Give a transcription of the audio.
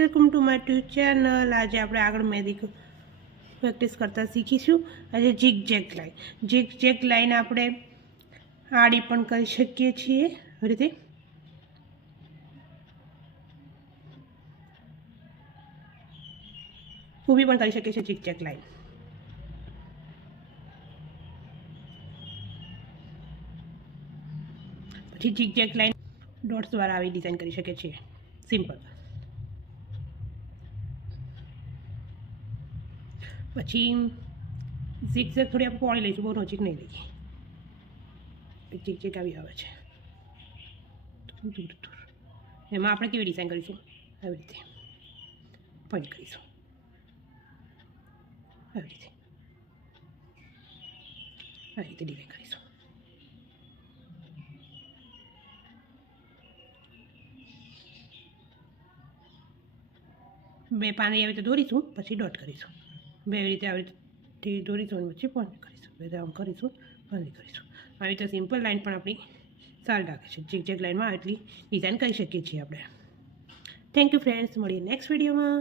Welcome to my tube channel. આજે આપણે આગળ મહેંદી પ્રેક્ટિસ કરતા શીખીશું। આજે જીગ જેગ લાઈન આપણે આડી પણ કરી શકીએ છીએ, આવી રીતે ઊભી પણ કરી શકીએ છીએ જીગ જેગ લાઈન। પછી જીગ જેગ લાઈન ડોટ્સ દ્વારા આવી ડિઝાઇન કરી શકીએ છીએ, સિમ્પલ। પછી ઝીગઝેગ થોડી આપણે પોળી લઈશું, બહુ નજીક નહીં લઈએ। ઝીગઝેગ આવી આવે છે દૂર દૂર, એમાં આપણે કેવી ડિઝાઇન કરીશું, આવી રીતે પોઈન્ટ કરીશું, આવી રીતે ડિઝાઇન કરીશું। બે પાંદડી આવી રીતે દોરીશું, પછી ડોટ કરીશું। બે રીતે આવી રીતે દોરીશું, પછી પોઈન્ટ કરીશું, બે આમ કરીશું, પાંદડી કરીશું। આવી રીતે સિમ્પલ લાઈન પણ આપણી સારી લાગે છે। ઝીગઝેગ લાઈનમાં આટલી ડિઝાઇન કરી શકીએ છીએ આપણે। થેન્ક યુ ફ્રેન્ડ્સ, મળીએ નેક્સ્ટ વિડીયોમાં।